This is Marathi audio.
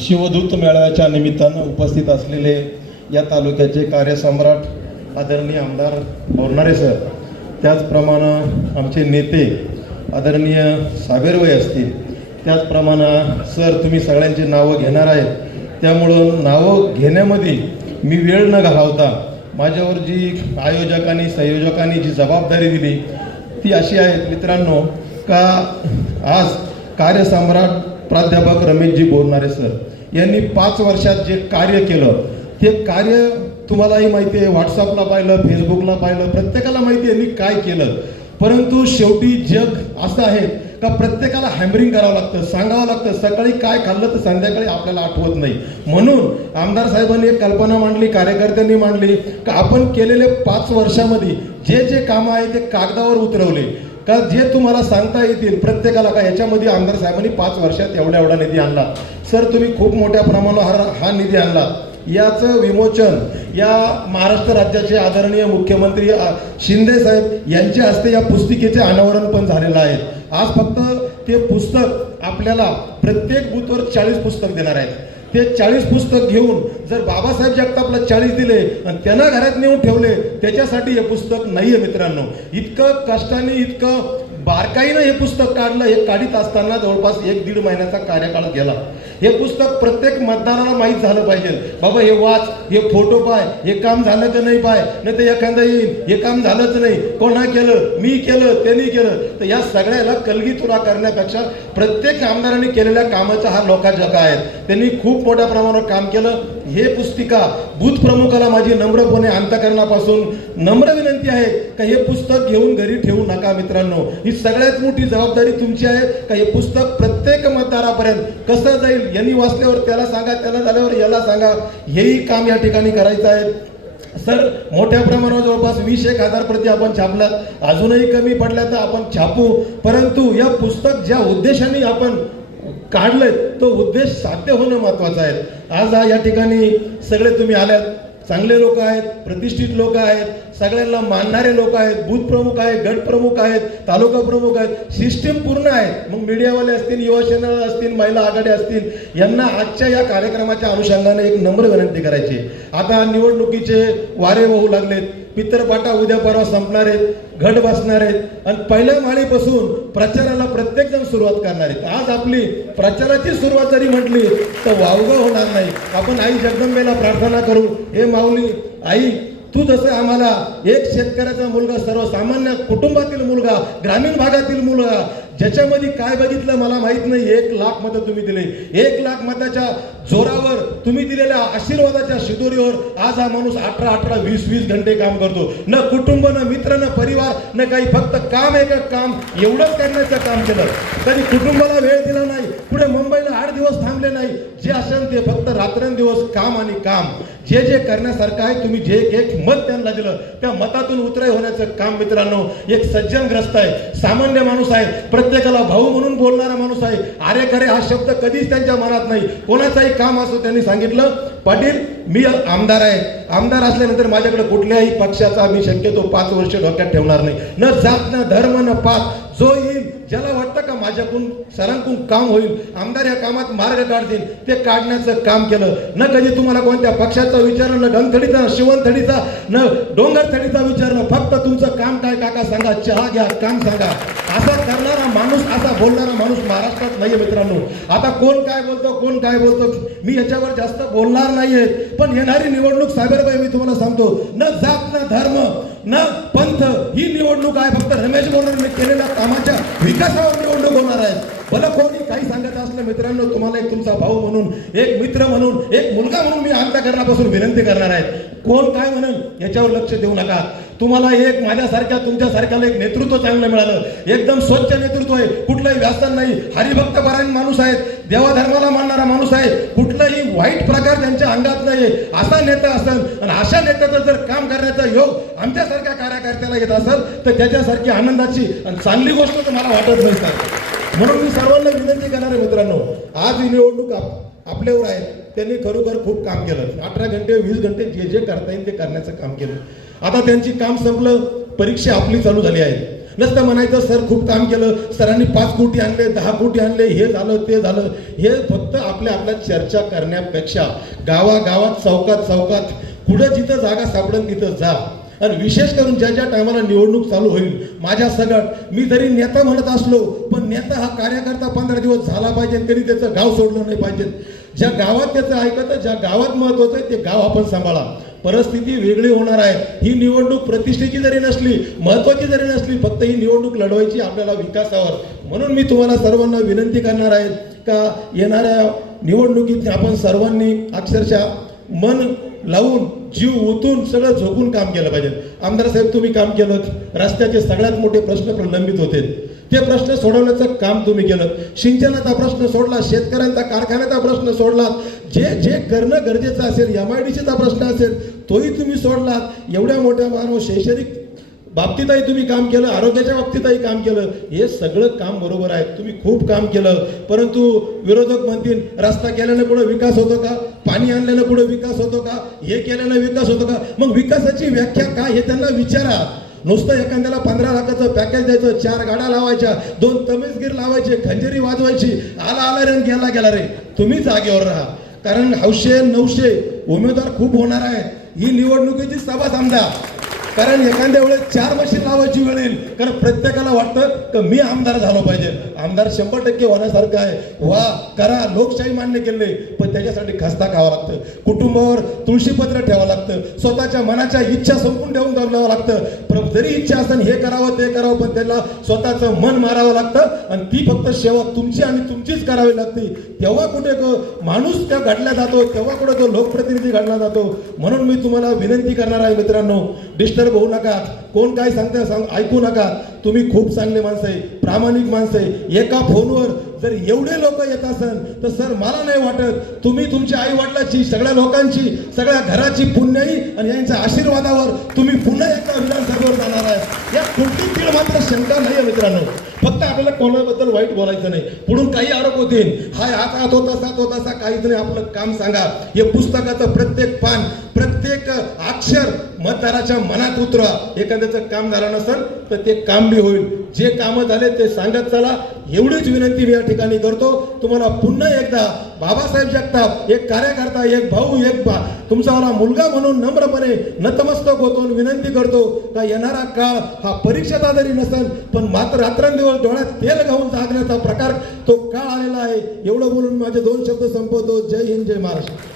शिवदूत मेळाव्याच्या निमित्तानं उपस्थित असलेले या तालुक्याचे कार्यसम्राट आदरणीय आमदार बोरणारे सर. त्याचप्रमाणे आमचे नेते आदरणीय साबेरवय असतील. त्याचप्रमाणे सर तुम्ही सगळ्यांची नावं घेणार आहेत. त्यामुळं नावं घेण्यामध्ये मी वेळ न घालवता माझ्यावर जी आयोजकांनी संयोजकांनी जी जबाबदारी दिली ती अशी आहे मित्रांनो का आज कार्यसम्राट प्राध्यापक रमेशजी बोरणारे सर यांनी पाच वर्षात जे कार्य केलं ते कार्य तुम्हालाही माहिती आहे. व्हॉट्सअपला पाहिलं फेसबुकला पाहिलं प्रत्येकाला माहिती आहे यांनी काय केलं. परंतु शेवटी जग असं आहे का प्रत्येकाला हॅमरिंग करावं लागतं सांगावं लागतं सकाळी काय खाल्लं तर संध्याकाळी आपल्याला आठवत नाही. म्हणून आमदार साहेबांनी एक कल्पना मांडली कार्यकर्त्यांनी मांडली का आपण केलेले पाच वर्षामध्ये जे जे कामं आहे ते कागदावर उतरवले. का जे तुम्हाला सांगता येतील प्रत्येकाला का याच्यामध्ये आमदार साहेबांनी पाच वर्षात एवढा एवढा निधी आणला? सर तुम्ही खूप मोठ्या प्रमाणावर हा हा निधी आणला. याचं विमोचन या महाराष्ट्र राज्याचे आदरणीय मुख्यमंत्री शिंदे साहेब यांच्या हस्ते या पुस्तिकेचे अनावरण पण झालेलं आहे. आज फक्त ते पुस्तक आपल्याला प्रत्येक बूथवर चाळीस पुस्तक देणार आहेत. ते चाळीस पुस्तक घेऊन जर बाबासाहेब जगतापला चाळीस दिले आणि त्यांना घरात नेऊन ठेवले त्याच्यासाठी हे पुस्तक नाहीये मित्रांनो. इतकं कष्टाने इतकं बारकाईनं हे पुस्तक काढलं हे काढीत असताना जवळपास एक दीड महिन्याचा कार्यकाळ गेला. हे पुस्तक प्रत्येक मतदाराला माहीत झालं पाहिजे. बाबा हे वाच हे फोटो पाय हे काम झालं का नाही पाय? नाही तर एखादा येईल हे काम झालंच नाही? कोणा केलं? मी केलं? त्यांनी केलं? तर या सगळ्याला कलगी तुरा करण्यापेक्षा प्रत्येक आमदारांनी केलेल्या कामाचा हा लोकाजका आहे. त्यांनी खूप मोठ्या प्रमाणावर काम केलं. हे पुस्तिका बूथ प्रमुखाला माझी नम्रपणे अंतकरणापासून नम्र विनंती आहे का हे पुस्तक घेऊन घरी ठेवू नका मित्रांनो. ही सगळ्यात मोठी जबाबदारी तुमची आहे का हे पुस्तक प्रत्येक मतदारापर्यंत कसं जाईल यांनी वाचल्यावर त्याला सांगा त्याला झाल्यावर याला सांगा. हेही काम या ठिकाणी करायचं आहे. सर मोठ्या प्रमाणावर जवळपास वीस एक हजार प्रती आपण छापल्यात अजूनही कमी पडल्या तर आपण छापू. परंतु या पुस्तक ज्या उद्देशाने आपण काढलंय तो उद्देश साध्य होणं महत्वाचं आहे. आज हा या ठिकाणी सगळे तुम्ही आल्यात. चांगले लोक आहेत प्रतिष्ठित लोक आहेत सगळ्यांना मानणारे लोक आहेत बूथ प्रमुख आहेत गट प्रमुख आहेत तालुका प्रमुख आहेत सिस्टीम पूर्ण आहे. मग मीडियावाले असतील युवा असतील महिला आघाडी असतील यांना आजच्या या कार्यक्रमाच्या अनुषंगाने एक नम्र विनंती करायची आता निवडणुकीचे वारे वाहू लागलेत. पितरपाटा उद्या परवा संपणार आहेत घट बसणार आहेत. आणि पहिल्या माळीपासून प्रचाराला प्रत्येक जण सुरुवात करणार आहेत. आज आपली प्रचाराची सुरुवात जरी म्हटली तर वावगं होणार नाही. आपण आई जगदंबेला प्रार्थना करू. हे माऊली आई तू जसं आम्हाला एक शेतकऱ्याचा मुलगा सर्वसामान्य कुटुंबातील मुलगा ग्रामीण भागातील मुलगा ज्याच्यामध्ये काय बघितलं मला माहीत नाही एक लाख मतं तुम्ही दिले. एक लाख मताच्या जोरावर तुम्ही दिलेल्या आशीर्वादाच्या शिदोरीवर आज हा माणूस अठरा अठरा वीस वीस घंटे काम करतो. न कुटुंब न मित्र न परिवार न काही फक्त काम एक काम. एवढंच करण्याचं काम केलं. तरी कुटुंबाला वेळ दिला नाही. पुढे मुंबईला आठ दिवस थांबले नाही. जे असेल ते फक्त रात्रंदिवस काम आणि काम. जे जे करण्यासारखं आहे तुम्ही जे एक मत त्यांना दिलं. त्या मतातून उतराई होण्याचं काम मित्रांनो एक सज्जनग्रस्त आहे. सामान्य माणूस आहे. प्रत्येकाला भाऊ म्हणून बोलणारा माणूस आहे. अरे खरे हा शब्द कधीच त्यांच्या मनात नाही. कोणाचाही काम असो त्यांनी सांगितलं. पाटील मी आमदार आहे. आमदार असल्यानंतर माझ्याकडे कुठल्याही पक्षाचा मी शक्यतो पाच वर्ष डोक्यात ठेवणार नाही. न जात न धर्म न पाच जो येईल ज्याला वाटतं का माझ्याकडून सरांकडून काम होईल आमदार या कामात मार्ग काढतील ते काढण्याचं काम केलं. न कधी तुम्हाला कोणत्या पक्षाचा विचारलं न गंगथडीचा न शिवणथडीचा न डोंगरथडीचा विचारलं फक्त तुमचं काम काय काका सांगा चहा घ्या काम सांगा. असा करणारा माणूस असा बोलणारा माणूस महाराष्ट्रात नाहीये मित्रांनो. आता कोण काय बोलतो कोण काय बोलतो मी याच्यावर जास्त बोलणार नाहीये. पण येणारी निवडणूक साहेबराबाई मी तुम्हाला सांगतो न जात न धर्म न पंथ ही निवडणूक आहे. फक्त रमेश बोरणे केलेल्या कामाच्या विकासावर निवडणूक होणार आहे. मला कोणी काही सांगत असलं मित्रांनो तुम्हाला एक तुमचा भाऊ म्हणून एक मित्र म्हणून एक मुलगा म्हणून मी अंतकरणापासून विनंती करणार आहे. कोण काय म्हणून याच्यावर लक्ष देऊ नका. तुम्हाला एक माझ्यासारख्या तुमच्यासारख्याला एक नेतृत्व चांगलं मिळालं. एकदम स्वच्छ नेतृत्व आहे. कुठलंही व्यासन नाही. हरिभक्त परायण माणूस आहेत. देवाधर्माला मानणारा माणूस आहे. कुठलाही वाईट प्रकार त्यांच्या अंगात नाही असा नेता असेल आणि अशा नेत्याचं जर काम करण्याचा योग आमच्यासारख्या कार्यकर्त्याला येत असेल तर त्याच्यासारखी आनंदाची आणि चांगली गोष्ट तर मला वाटत नाही सर म्हणून मी सर्वांना विनंती करणार आहे मित्रांनो आज ही निवडणूक आपल्यावर आहे. त्यांनी खरोखर खूप काम केलं. अठरा घंटे वीस घंटे जे जे करता येईल ते करण्याचं काम केलं. आता त्यांची काम संपलं परीक्षा आपली चालू झाली आहे. नसतं म्हणायचं सर खूप काम केलं. सरांनी पाच कोटी आणले दहा कोटी आणले हे झालं ते झालं. हे फक्त आपल्या आपल्या चर्चा करण्यापेक्षा गावागावात चौकात चौकात कुठं जिथं जागा सापडेल तिथं जा. आणि विशेष करून ज्या ज्या टायमाला निवडणूक चालू होईल माझ्या सगळ्यात मी जरी नेता म्हणत असलो पण नेता हा कार्यकर्ता पंधरा दिवस झाला पाहिजे तरी त्याचं गाव सोडलं नाही पाहिजे. ज्या गावात त्याचं ऐकतं ज्या गावात महत्वाचं आहे ते गाव आपण सांभाळा. परिस्थिती वेगळी होणार आहे. ही निवडणूक प्रतिष्ठेची जरी नसली महत्वाची जरी नसली फक्त ही निवडणूक लढवायची आपल्याला विकासावर. म्हणून मी तुम्हाला सर्वांना विनंती करणार आहे का येणाऱ्या निवडणुकीत आपण सर्वांनी अक्षरशः मन लावून जीव ओतून सगळं झोकून काम केलं पाहिजे. आमदार साहेब तुम्ही काम केलं. रस्त्याचे सगळ्यात मोठे प्रश्न प्रलंबित होते. ते प्रश्न सोडवण्याचं काम तुम्ही केलं. सिंचनाचा प्रश्न सोडला शेतकऱ्यांचा कारखान्याचा प्रश्न सोडला. जे जे करणं गरजेचं असेल एम आय डी सीचा प्रश्न असेल तोही तुम्ही सोडलात. एवढ्या मोठ्या मानव शैक्षणिक बाबतीतही तुम्ही काम केलं आरोग्याच्या बाबतीतही काम केलं हे सगळं काम बरोबर आहे. तुम्ही खूप काम केलं. परंतु विरोधक म्हणतील रस्ता केल्यानं पुढे विकास होतो का? पाणी आणल्यानं पुढे विकास होतो का? हे केल्यानं विकास होतो का? मग विकासाची व्याख्या काय हे त्यांना विचारा. नुसतं एखाद्याला पंधरा लाखाचं पॅकेज द्यायचं चार गाड्या लावायच्या दोन तमेजगीर लावायचे खंजेरी वाजवायची आला आला रे आणि गेला गेला रे. तुम्ही जागेवर राहा. कारण हौशे नऊशे उमेदवार खूप होणार आहे. ही निवडणुकीची सभा समजा कारण एखाद्या वेळेस चार मशीन लावायची वेळ येईल. कारण प्रत्येकाला वाटतं की मी आमदार झालो पाहिजे. आमदार शंभर टक्के होण्यासारखं आहे. वा करा लोकशाही मान्य केले. पण त्याच्यासाठी खस्ता खावा लागतं. कुटुंबावर तुळशीपत्र ठेवावं लागतं. स्वतःच्या मनाच्या इच्छा संपून ठेवून दाबलावं लागतं. पण जरी इच्छा असेल हे करावं ते करावं पण त्याला स्वतःचं मन मारावं लागतं. आणि ती फक्त सेवा तुमची आणि तुमचीच करावी लागते. तेव्हा कुठे माणूस त्या घडला जातो तेव्हा कुठे तो लोकप्रतिनिधी घडला जातो. म्हणून मी तुम्हाला विनंती करणार आहे मित्रांनो डिस्टर्ब होऊ नका. कोण काय सांगते सांग ऐकू नका. तुम्ही खूप चांगले माणसं आहे. प्रामाणिक माणसं आहे. एका फोनवर जर एवढे लोक येत असन तर सर मला नाही वाटत. तुम्ही तुमच्या आई वडिलाची सगळ्या लोकांची सगळ्या घराची पुण्याई आणि यांच्या आशीर्वादावर तुम्ही पुन्हा एकदा विधानसभेवर जाणार आहे. या कुठली तीळ मात्र शंका नाही आहे मित्रांनो. फक्त आपल्याला कोणाबद्दल वाईट बोलायचं नाही. पुढून काही आरोप होतील. हाय आता तो तसा तो तसा काहीच नाही. आपलं काम सांगा. हे पुस्तकाचं प्रत्येक पान प्रत्येक अक्षर मतदाराच्या मनात उतरा. एखाद्याचं काम झालं नसेल तर ते काम बी होईल. जे कामं झाले ते सांगत चला. एवढीच विनंती मी या ठिकाणी करतो. तुम्हाला पुन्हा एकदा बाबासाहेब जगताप एक कार्यकर्ता एक भाऊ एक बा तुमचा मला मुलगा म्हणून नम्रपणे नतमस्तक होतो विनंती करतो का येणारा काळ हा परीक्षेचा जरी नसेल पण मात्र रात्रंदिवस डोळ्यात तेल घालून जागण्याचा प्रकार तो काळ आलेला आहे. एवढं बोलून माझे दोन शब्द संपवतो. जय हिंद जय महाराष्ट्र.